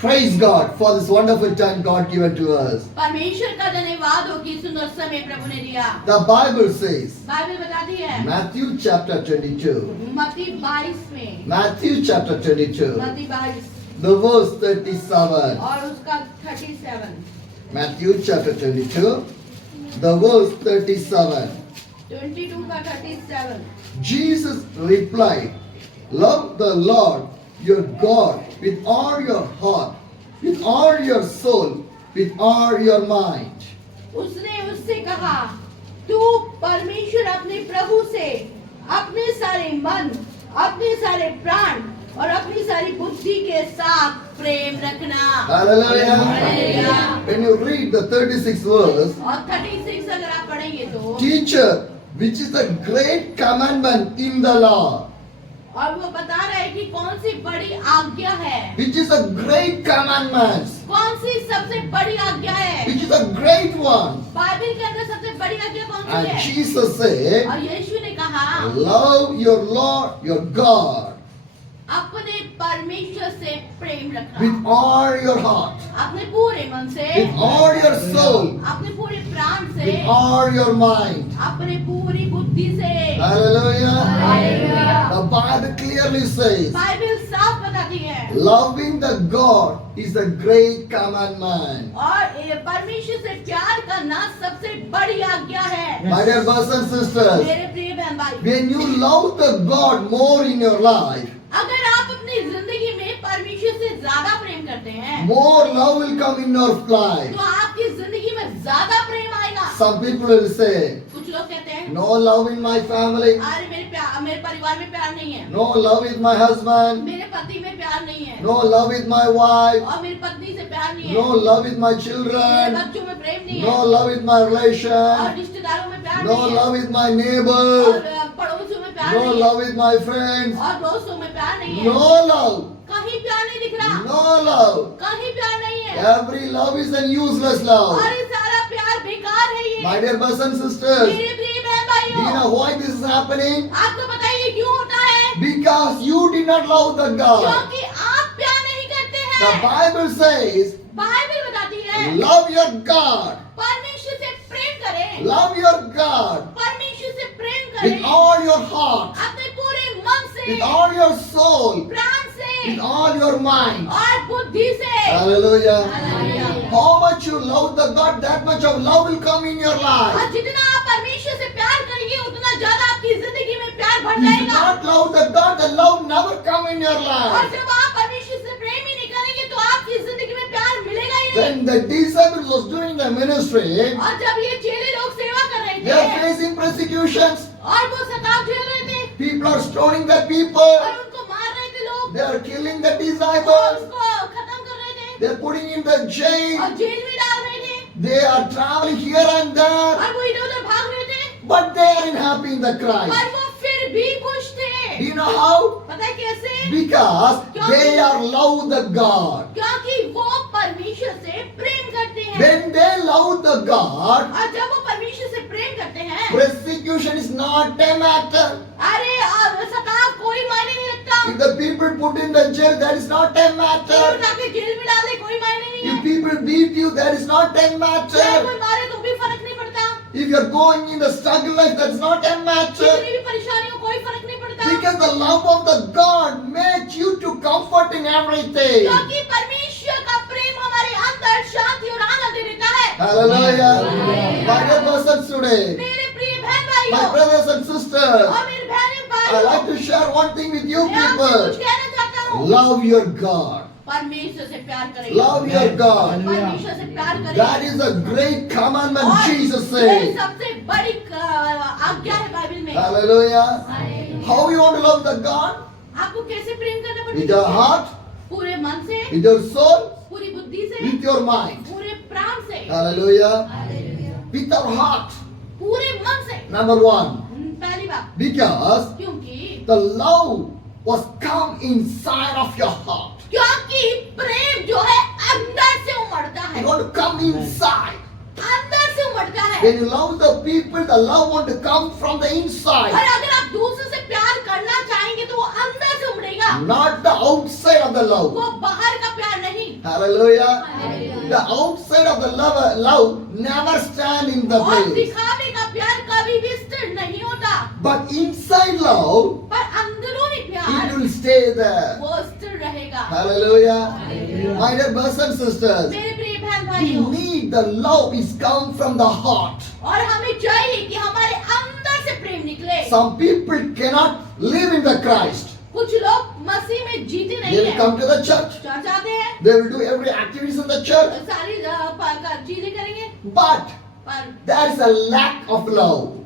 Praise God for this wonderful time God given to us. परमेश्वर का धन्यवाद हो कि सुंदर समय प्रभु ने दिया। The Bible says, बाइबल बताती है Matthew chapter 22, मत्ती 22 में, Matthew chapter 22, मत्ती 22 the verse 37. और उसका 37, Matthew chapter 22, the verse 37. 22 का 37। Jesus replied, love the Lord your God with all your heart, with all your soul, with all your mind. उसने उससे कहा, तू परमेश्वर अपने प्रभु से अपने सारे मन, अपने सारे प्राण और अपनी सारी बुद्धि के साथ प्रेम रखना। Hallelujah. Hallelujah. When you read the 36th verse, और 36 अगर आप पढ़ेंगे तो, teacher, which is the great commandment in the law, और वो बता रहा है कि कौन सी बड़ी आज्ञा है, which is a great commandment, कौन सी सबसे बड़ी आज्ञा है, which is a great one. Bible के अंदर सबसे बड़ी आज्ञा कौन सी And है? Jesus said, और यीशु ने कहा, love your Lord, your God, अपने परमेश्वर से प्रेम रखना, with all your heart, अपने पूरे मन से, with all your soul, अपने पूरे प्राण से, with all your mind. अपने पूरी बुद्धि से। Hallelujah. Hallelujah. The Bible clearly says, Bible साफ बताती है, loving the God is the great commandment. और ये परमेश्वर से प्यार करना सबसे बड़ी आज्ञा है। My dear brothers and sisters, मेरे प्रिय बहन भाई, when you love the God more in your life, अगर आप अपनी जिंदगी में परमेश्वर से ज्यादा प्रेम करते हैं, more love will come in your life. तो आपकी जिंदगी में ज्यादा प्रेम आएगा। Some people will say, कुछ लोग कहते हैं, no love in my family, अरे मेरे परिवार में प्यार नहीं है, no love with my husband, मेरे पति में प्यार नहीं है, no love with my wife, और मेरी पत्नी से प्यार नहीं है, no love with my मेरे children, बच्चों में प्रेम नहीं no है, love with my और relation, रिश्तेदारों में प्यार no नहीं है, love with my और neighbor, पड़ोसियों में प्यार no नहीं है, love with my friends, और दोस्तों में प्यार नहीं है। no love, कहीं प्यार नहीं दिख रहा, no love. कहीं प्यार नहीं है, Every love is a useless love. और ये सारा प्यार बेकार है। ये My dear brothers and sisters, मेरे प्रिय बहन do you भाइयों, know why this is happening? आपको बताइए क्यों होता है? Because you did not love the God. क्योंकि आप प्यार नहीं करते The हैं। Bible says, बाइबल बताती है, love your God. परमेश्वर से प्रेम करें, Love your God परमेश्वर से प्रेम with करें, all your heart, अपने पूरे मन से, with all your soul, प्राण से, with all your mind. और बुद्धि से। Hallelujah. Hallelujah. How much you love the God, that much of love will come in your life. और जितना आप परमेश्वर से प्यार करेंगे, उतना ज्यादा आपकी जिंदगी में प्यार बढ़ If you जाएगा। not love the God, the love never come in your और life. जब आप परमेश्वर से प्रेम ही नहीं करेंगे, तो आपकी जिंदगी में प्यार मिलेगा ही नहीं। When the disciples was doing the ministry, और जब ये चेले लोग सेवा कर रहे they are थे, facing persecutions. और वो सताव झेल रहे थे, People are stoning the people. और उनको मार रहे थे लोग, They are killing the और disciples. उसको खत्म कर रहे थे, They are putting in the jail. और जेल में डाल रहे थे, They are traveling here and there. और वो इधर उधर भाग रहे थे, But they are happy in the Christ. पर वो फिर भी खुश थे। Do you know how? पता है कैसे? Because they are love the God. क्योंकि वो परमेश्वर से प्रेम करते हैं, When they love the God, और जब वो परमेश्वर से प्रेम करते हैं, persecution is not a matter. अरे और सताव कोई मायने नहीं रखता। If the people put in the jail, that is not a कोई matter. उठा के जेल में डाले, कोई मायने नहीं If है। people beat you, that is not a चाहे matter. कोई मारे तो भी फर्क नहीं पड़ता। If you are going in the struggle life, that's not a matter. कितनी भी परेशानियों, कोई फर्क नहीं पड़ता। Because the love of the God makes you to comfort in everything. क्योंकि परमेश्वर का प्रेम हमारे अंदर शांति और आनंद देता है। Hallelujah. My dear brothers today, मेरे प्रिय बहन my भाइयों brothers and sisters, और मेरे बहनों I भाइयों, like to share one thing with you मैं आपसे कुछ people. कहना चाहता हूँ। Love your God. परमेश्वर से प्यार करें। Love your God. परमेश्वर से प्यार करें। That is a great commandment और Jesus ये said. सबसे बड़ी आज्ञा है बाइबल में। Hallelujah. Hallelujah. How you want to love the God? आपको कैसे प्रेम करना With पड़ेगा? your heart, पूरे मन से, with your soul, पूरी बुद्धि से, with your mind. पूरे प्राण से। Hallelujah. Hallelujah. With our heart. पूरे मन से। Number one. पहली बात, Because क्योंकि the love was come inside of your heart. क्योंकि प्रेम जो है अंदर से उमड़ता है, It want to come inside. अंदर से उमड़ता है। When you love the people, the love want to come from the और inside, अगर आप दूसरों से प्यार करना चाहेंगे तो वो अंदर से उमड़ेगा, not the outside of the love. वो बाहर का प्यार नहीं। Hallelujah. Hallelujah. The outside of the love never stand in the और place. दिखावे का प्यार कभी भी स्थिर नहीं होता, But inside love, पर अंदरूनी it प्यार will stay there. वो स्थिर रहेगा। Hallelujah. Hallelujah. My dear brothers and sisters, मेरे प्रिय बहन we भाइयों, need the love is come from the heart. और हमें चाहिए कि हमारे अंदर से प्रेम निकले। Some people cannot live in the Christ. कुछ लोग मसीह में जीते They नहीं will हैं, come to the church. Church आते हैं, They will do every activities in the church. सारी चीजें करेंगे, But पर there is a lack of love.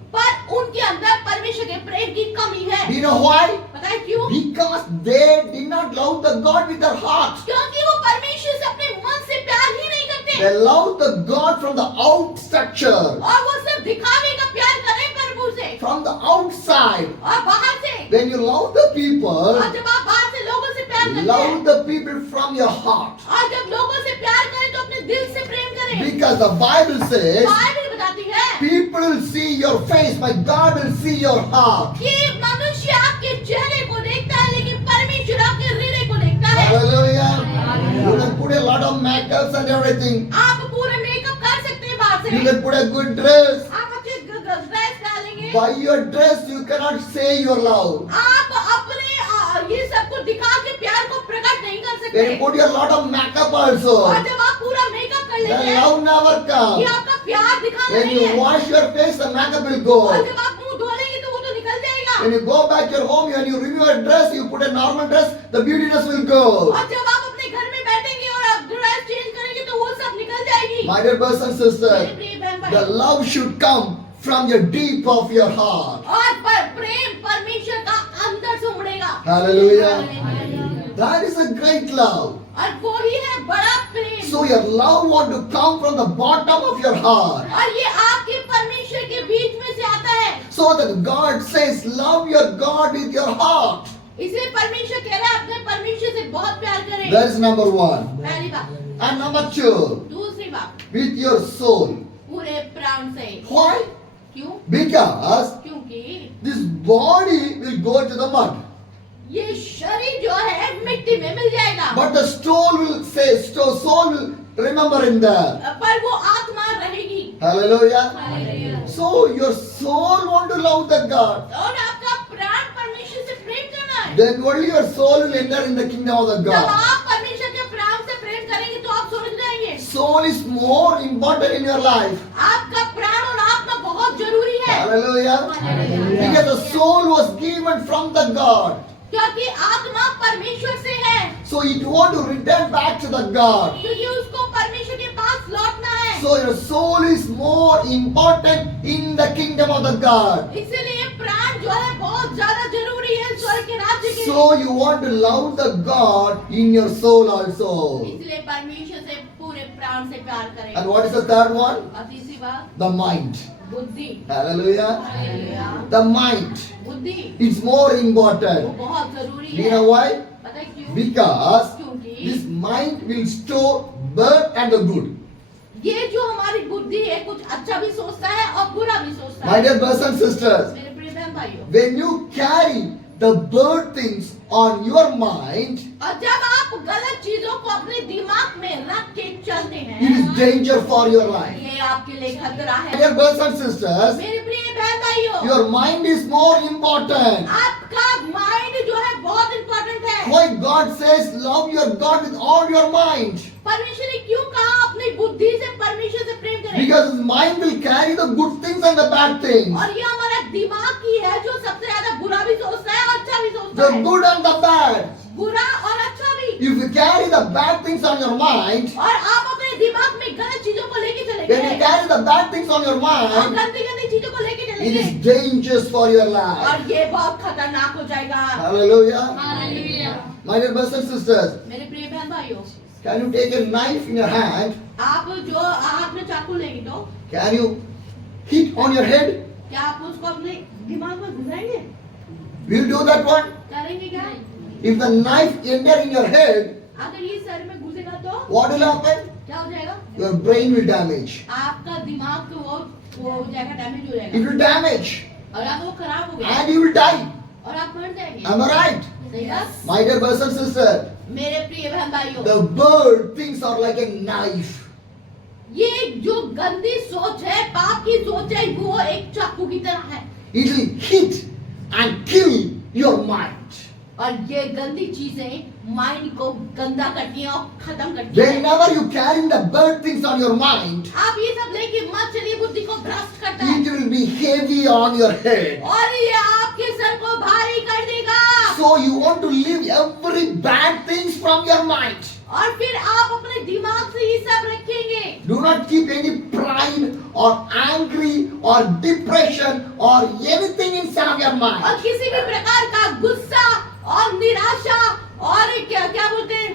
उनके अंदर परमेश्वर के प्रेम की कमी है। Do you know why? पता है क्यों? Because they did not love the God with their heart. क्योंकि वो परमेश्वर से अपने मन से प्यार ही नहीं करते, They love the God from the out structure, और वो सिर्फ दिखावे का प्यार करें प्रभु से, from the outside. और बाहर से। When you love the people, और जब आप बाहर से लोगों से प्यार करते love हैं, the people from your heart. और जब लोगों से प्यार करें तो अपने दिल से प्रेम करें। Because the Bible says, Bible बताती है people will see your face, my God will see your heart. कि मनुष्य आपके चेहरे को देखता है, लेकिन परमेश्वर आपके हृदय को देखता है। Hallelujah. You can put a lot of makeups and everything. आप पूरे मेकअप कर सकते हैं बाहर You से, can put a good dress. आप अच्छे ड्रेस डालेंगे, By your dress, you cannot say your love. आप अपने ये सब कुछ दिखा के प्यार को प्रकट नहीं कर सकते। When you put a lot of makeup also, और जब आप पूरा मेकअप कर the लेते हैं, love never ये comes. आपका प्यार दिखाना When नहीं you है। wash your face, the makeup will और go. जब आप मुंह धो लेंगे तो वो तो निकल जाएगा। When you go back your home and you remove a dress, you put a normal dress, the beautiness will go. और जब आप अपने घर में बैठेंगे और आप ड्रेस चेंज करेंगे तो वो सब निकल जाएगी। My dear brothers and मेरे sisters, प्रिय बहन भाई, the love should come from your deep of your heart. और प्रेम परमेश्वर का अंदर से उमड़ेगा। Hallelujah. Hallelujah. That is a great love. और वो ही है बड़ा प्रेम। So your love want to come from the bottom of your heart. और ये आपके परमेश्वर के बीच में से आता है। So that God says, love your God with your heart. इसलिए परमेश्वर कह रहा है अपने परमेश्वर से बहुत प्यार करें। That is number one. पहली बात। And number two, दूसरी बात, with your soul. पूरे प्राण से। Why? क्यों? Because क्योंकि this body will go to the mud. ये शरीर जो है मिट्टी में मिल जाएगा, But the soul will say, soul will remember in there. पर वो आत्मा रहेगी। Hallelujah. Hallelujah. So your soul want to love the God. और आपका प्राण परमेश्वर से प्रेम करना है। Then only your soul will enter in the kingdom of the जब God. आप परमेश्वर के प्राण से प्रेम करेंगे तो आप स्वर्ग जाएंगे। Soul is more important in your life. आपका प्राण और आत्मा बहुत जरूरी है। Hallelujah. Hallelujah. Because the soul was given from the God. क्योंकि आत्मा परमेश्वर से है, So it want to return back to the God. क्योंकि उसको परमेश्वर के पास लौटना है। So your soul is more important in the kingdom of the God. इसलिए प्राण जो है बहुत ज्यादा जरूरी है स्वर्ग के राज्य के लिए। So you want to love the God in your soul also. इसलिए परमेश्वर से पूरे प्राण से प्यार करें। And what is the third one? और तीसरी बात, The mind. बुद्धि। Hallelujah. हालेलुया। The mind. बुद्धि It's more वो important. बहुत जरूरी Do you है। know why? पता है क्यों? Because क्योंकि this mind will store bad and the good. ये जो हमारी बुद्धि है कुछ अच्छा भी सोचता है और बुरा भी सोचता My है। dear brothers and sisters, मेरे प्रिय बहन भाइयों, when you carry the bad things on your mind, और जब आप गलत चीजों को अपने दिमाग में रख के चलते it हैं, is danger for your life. ये आपके लिए खतरा My है। dear brothers and sisters, मेरे प्रिय बहन भाइयों, your mind is more important. आपका माइंड जो है बहुत इम्पोर्टेंट है। Why God says love your God with all your mind? परमेश्वर ने क्यों कहा अपनी बुद्धि से परमेश्वर से प्रेम करें? Because his mind will carry the good things and the bad things. और ये हमारा दिमाग ही है जो सबसे ज्यादा बुरा भी सोचता है और अच्छा भी सोचता The है। good and the bad. बुरा और अच्छा भी। If you carry the bad things on your mind, और आप अपने दिमाग में गलत चीजों को लेके when you चलेंगे carry the bad things on your और mind, गंदी गंदी चीजों को लेके it चलेंगे, is dangerous for your life. और ये बहुत खतरनाक हो जाएगा। Hallelujah. Hallelujah. My dear brothers and sisters, मेरे प्रिय बहन भाइयों, can you take a knife in your hand? आप जो हाथ में चाकू लेंगे तो Can you hit on your head? क्या आप उसको अपने दिमाग में घुसाएंगे? Will you do that one? करेंगे क्या? If the knife enter in your head, अगर ये सर में घुसेगा तो what will happen? क्या हो जाएगा? Your brain will damage. आपका दिमाग तो वो हो जाएगा, डैमेज हो It जाएगा will damage और आप वो खराब हो गया and you will die. और आप मर जाएंगे। Am I right? सही बात? My dear brothers and sisters, मेरे प्रिय बहन भाइयों, The bird thinks are like a knife. ये जो गंदी सोच है, पाप की सोच है, वो एक चाकू की तरह है It will hit and kill your mind. और ये गंदी चीजें माइंड को गंदा करती हैं और खत्म करती हैं। Whenever you carry the bird things on your mind, आप ये सब लेके मत चलिए, बुद्धि को भ्रष्ट करता है it will be heavy on your head. और ये आपके सर को भारी कर देगा। So you want to leave every bad things from your mind. और फिर आप अपने दिमाग से ये सब रखेंगे। Do not keep any pride or angry or depression or anything inside of your और mind. किसी भी प्रकार का गुस्सा और निराशा और क्या क्या बोलते हैं,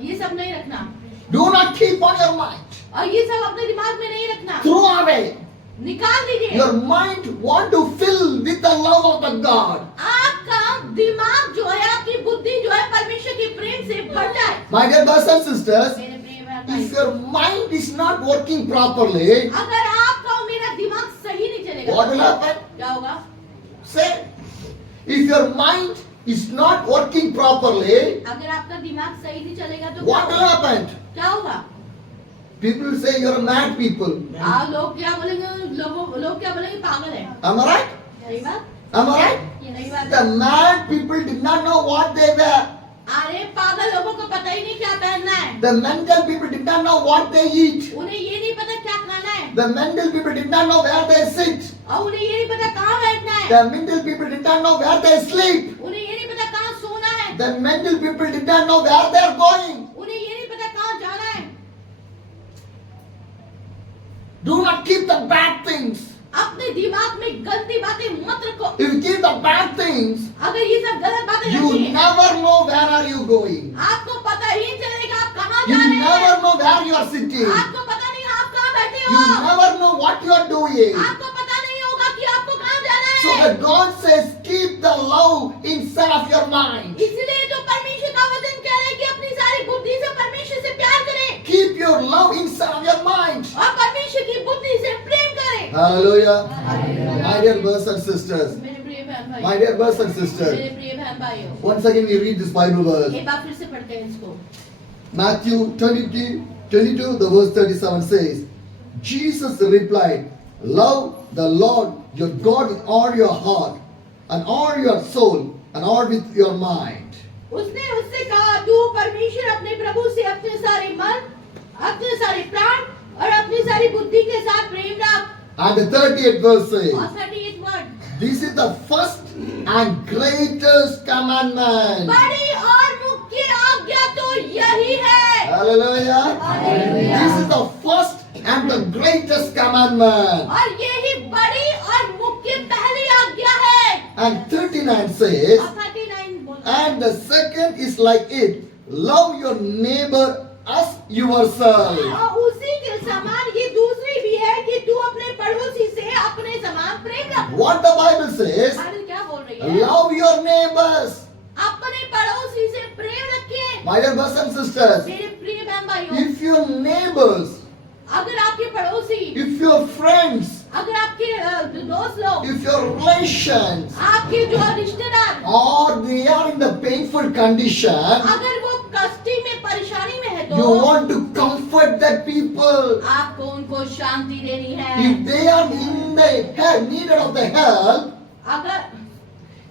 ये सब नहीं रखना Do not keep on your mind. और ये सब अपने दिमाग में नहीं रखना, Throw away. निकाल दीजिए। Your mind want to fill with the love of the God. आपका दिमाग जो है, आपकी बुद्धि जो है, परमेश्वर के प्रेम से भर जाए। My dear brothers and sisters, मेरे प्रिय भाई, if your mind is not working properly, अगर आपका और मेरा दिमाग सही नहीं चलेगा, what will happen? क्या होगा? Say, if your mind is not working properly, अगर आपका दिमाग सही नहीं चलेगा तो what will happen? क्या होगा? People will say you're a mad people. लोग क्या बोलेंगे? लोग क्या बोलेंगे? पागल है। Am I right? यही बात? Am I right? ये नहीं बात The है। mad people did not know what they were. अरे पागल लोगों को पता ही नहीं क्या पहनना है, The mental people did not know what they eat. उन्हें ये नहीं पता क्या खाना है, The mental people did not know where they sit. और उन्हें ये नहीं पता कहाँ बैठना है, The mental people did not know where they sleep. उन्हें ये नहीं पता कहाँ सोना है, The mental people did not know where they are going. उन्हें ये नहीं पता कहाँ जाना है। Do not keep the bad things. अपने दिमाग में गंदी बातें मत रखो। If you keep the bad things, अगर ये सब गलत बातें you रखी हैं, never know where are you going. आपको पता ही नहीं चलेगा आप कहाँ You जा रहे never हैं, know where you are sitting. आपको पता नहीं आप कहाँ बैठे You हो, never know what you are doing. आपको पता नहीं होगा कि आपको कहाँ जाना So है। that God says, keep the love inside of your mind. इसलिए तो परमेश्वर का वचन कह रहे हैं कि अपनी सारी बुद्धि से परमेश्वर से प्यार करें Keep your love inside of your mind. और परमेश्वर की बुद्धि से प्रेम करें। Hallelujah. My dear brothers and sisters. मेरे प्रिय बहन भाई, My dear brothers and sisters. मेरे प्रिय बहन भाइयों, Once again we read this Bible verse. एक बार फिर से पढ़ते हैं इसको। Matthew 22, the verse 37 says, Jesus replied, love the Lord your God with all your heart and all your soul and all with your mind. उसने उससे कहा, तू परमेश्वर अपने प्रभु से अपने सारे मन, अपने सारे प्राण और अपनी सारी बुद्धि के साथ प्रेम रख। And the 38th verse says, और 38 word, this is the first and greatest commandment. बड़ी और मुख्य आज्ञा तो यही है। Hallelujah. Hallelujah. This is the first and the greatest commandment. और यही बड़ी और मुख्य पहली आज्ञा है। And 39 says, और 39 बोलता है, and the second is like it, love your neighbor as yourself. और उसी के समान ये दूसरी भी है कि तू अपने पड़ोसी से अपने समान प्रेम रख। What the Bible says, Bible क्या बोल रही है? love your neighbors. अपने पड़ोसी से प्रेम रखिए। My dear brothers and sisters, मेरे प्रिय बहन भाइयों, if your neighbors, अगर आपके पड़ोसी, if your friends, अगर आपके दोस्त लोग, if your relations, आपके जो रिश्तेदार, or they are in the painful condition, अगर वो कष्टी में परेशानी में है you तो want to comfort that people. आपको उनको शांति देनी है। If they are in the needed of the help, अगर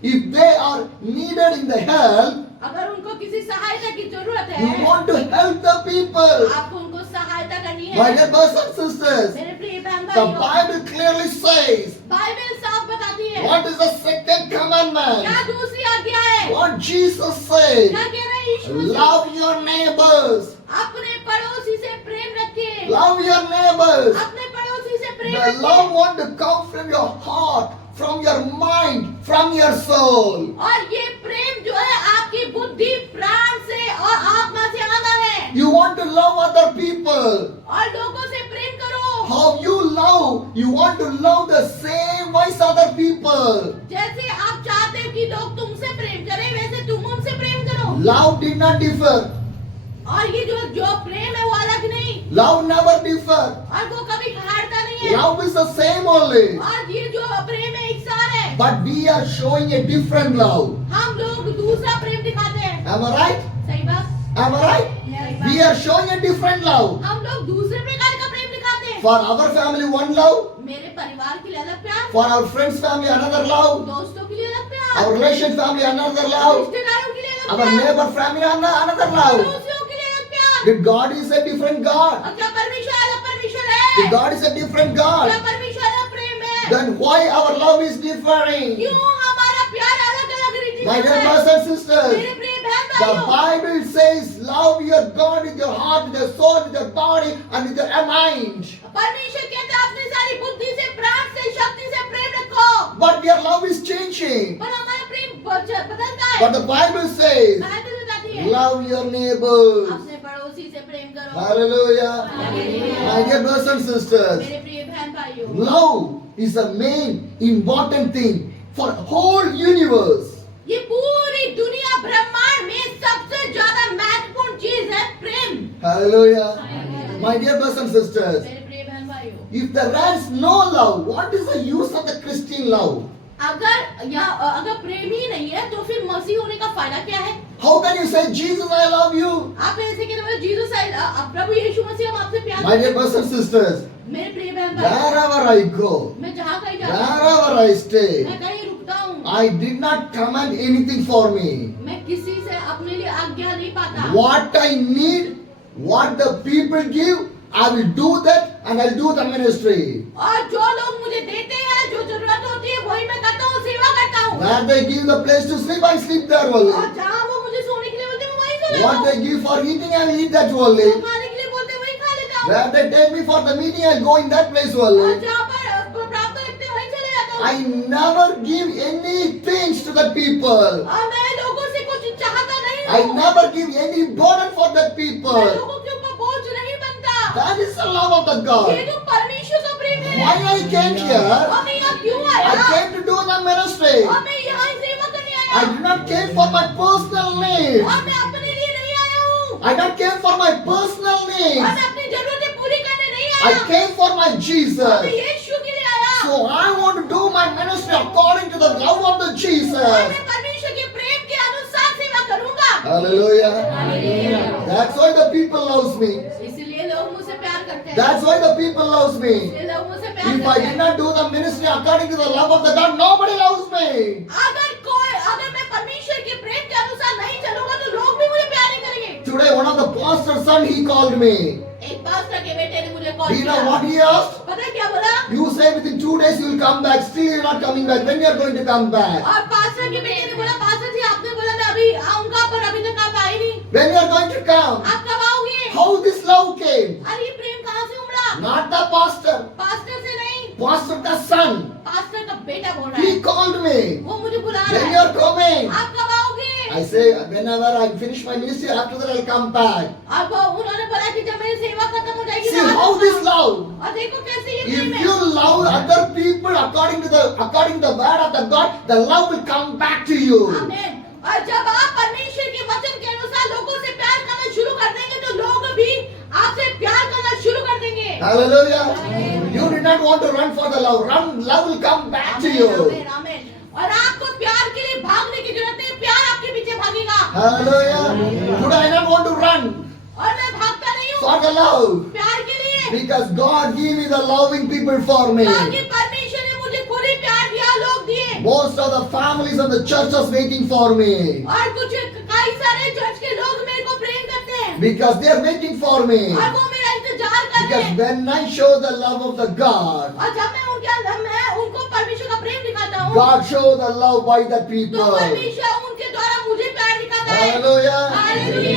if they are needed in the help, अगर उनको किसी सहायता की जरूरत you है, want to help the people. आपको उनको सहायता करनी My है। dear brothers and sisters, मेरे प्रिय बहन the भाइयों, Bible clearly says, बाइबल साफ बताती है what is the second commandment? क्या दूसरी आज्ञा है। What Jesus said, क्या कह रहे हैं यीशु मसीह? love your neighbors. अपने पड़ोसी से प्रेम रखिए। Love your neighbors. अपने पड़ोसी से प्रेम The love रखिए। want to come from your heart, from your mind, from your soul. और ये प्रेम जो है आपकी बुद्धि, प्राण से और आत्मा से आना है। You want to love other people. और लोगों से प्रेम करो। How you love, you want to love the same way as other people. जैसे आप चाहते हो कि लोग तुमसे प्रेम करें, वैसे तुम उनसे प्रेम करो। Love did not differ. और ये जो प्रेम है वो अलग नहीं, Love never differ. और वो कभी हारता नहीं है। Love is the same only. और ये जो प्रेम है एक सार है। But we are showing a different love. हम लोग दूसरा प्रेम दिखाते हैं। Am I right? सही बात। Am I right? We are showing a different love. हम लोग दूसरे प्रकार का प्रेम दिखाते हैं। For our family, one love. मेरे परिवार के लिए अलग प्यार, For our friends' family, another love. दोस्तों के लिए अलग प्यार, Our relation family, another love. रिश्तेदारों के लिए अलग Our प्यार, neighbor family, another love. पड़ोसियों के लिए अलग प्यार। That God is a different God. और क्या परमेश्वर अलग परमेश्वर That है? God is a different क्या God. परमेश्वर अलग प्रेम है? Then why our love is differing? क्यों हमारा प्यार अलग अलग रीति My से dear है? brothers and sisters, मेरे प्रिय बहन the भाइयों, Bible says love your God with your heart, with your soul, with your body and with your mind. परमेश्वर कहता है अपनी सारी बुद्धि से, प्राण से, शक्ति से प्रेम रखो। But your love is changing. पर हमारा प्रेम बदलता है। But the Bible says, Bible बताती है love your neighbors. अपने पड़ोसी से प्रेम करो। Hallelujah. Hallelujah. My dear brothers and sisters, मेरे प्रिय बहन भाइयों, love is the main important thing for whole universe. ये पूरी दुनिया ब्रह्मांड में सबसे ज्यादा महत्वपूर्ण चीज है प्रेम। Hallelujah. Hallelujah. My dear brothers and sisters, मेरे प्रिय बहन भाइयों, if there is no love, what is the use of the Christian love? अगर प्रेम ही नहीं है तो फिर मसीह होने का फायदा क्या है? How can you say, Jesus, I love you? आप ऐसे कहते जीसस प्रभु यीशु मसीह हम आपसे प्यार My dear करते हैं। brothers and sisters, मेरे प्रिय बहन भाई, wherever I go, मैं जहाँ कहीं जाता हूँ, wherever I stay, मैं कहीं रुकता हूँ, I did not command anything for me. मैं किसी से अपने लिए आज्ञा नहीं पाता। What I need, what the people give, I will do that and I'll do the ministry. और जो लोग मुझे देते हैं, जो जरूरत होती है वही मैं करता हूँ, सेवा करता हूँ। Where they give the place to sleep, I sleep there और only. जहाँ वो मुझे सोने के लिए बोलते हैं मैं वहीं सो जाता What हूँ। they give for eating, I will eat that only. जो खाने के लिए बोलते हैं वहीं खा लेता हूँ। Where they take me for the meeting, I'll go in that place और only. जहाँ पर प्राप्त रखते हैं वहीं चले जाता हूँ। I never give any things to the people. और मैं लोगों से कुछ चाहता नहीं I हूँ। never give any burden for the मैं people. लोगों के ऊपर बोझ नहीं बनता। That is the love of the ये God. तो परमेश्वर का प्रेम है। Why I came here? और मैं यहाँ क्यों I आया? came to do the ministry. और मैं यहाँ सेवा करने I आया। did not came for my personal needs. और मैं अपने लिए नहीं आया हूँ। I not came for my personal और needs. मैं अपनी जरूरतें पूरी करने नहीं I आया। came for my और मैं Jesus. यीशु के लिए आया। So I want to do my ministry according to the love of the और Jesus. मैं परमेश्वर के प्रेम के अनुसार सेवा करूँगा। Hallelujah. Hallelujah. That's why the people loves me. इसलिए लोग मुझसे प्यार करते हैं। That's why the people loves me. इसलिए लोग मुझसे प्यार If I करते did हैं। not do the ministry according to the love of the God, nobody loves me. अगर मैं परमेश्वर के प्रेम के अनुसार नहीं चलूंगा तो लोग भी मुझे प्यार नहीं करेंगे। Today, one of the pastor's son, he called me. एक पास्टर के बेटे ने मुझे कॉल Do you किया। know what he asked? पता है क्या बोला? You say within 2 days you will come back. Still you're not coming back. When you're going to come back? और पास्टर के बेटे ने बोला पास्टर जी आपने बोला मैं अभी आऊंगा पर अभी तक आप आए नहीं। When you're going to come? आप कब आओगे? How this love came? अरे ये प्रेम कहाँ से उमड़ा? Not the pastor. पास्टर से नहीं, Pastor का son. पास्टर का बेटा बोल रहा है। He called me. वो मुझे बुला रहा When है। you're coming? आप कब आओगे? I say whenever I finish my ministry, after that I'll come back. अब उन्होंने बोला कि जब मेरी सेवा खत्म हो जाएगी See तो how आप this आओ। love. और देखो कैसे ये प्रेम If है। you love other people according to the word of the God, the love will come back to you. आमीन। और जब आप परमेश्वर के वचन के अनुसार लोगों से प्यार करना शुरू कर देंगे तो लोग भी आपसे प्यार करना शुरू कर देंगे। Hallelujah. You did not want to run for the love. Love will come back to you. आमीन, आमीन। और आपको प्यार के लिए भागने की जरूरत नहीं, प्यार आपके पीछे भागेगा। Hallelujah. Today I not want to run और मैं भागता नहीं हूँ for the love. प्यार के लिए, Because God gave me the loving people for me. ताकि परमेश्वर ने मुझे खुद ही प्यार दिया, लोग दिए। Most of the families of the church are waiting for me. और कई सारे चर्च के लोग मेरे को प्रेम करते हैं Because they are waiting for me. और वो मेरा इंतजार कर रहे Because हैं। when I show the love of the God, और जब मैं उनको परमेश्वर का प्रेम दिखाता हूँ God show the love by the तो people. परमेश्वर उनके द्वारा मुझे प्यार दिखाता है। Hallelujah. हालेलुया।